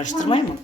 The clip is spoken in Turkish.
Karıştırmayı mı?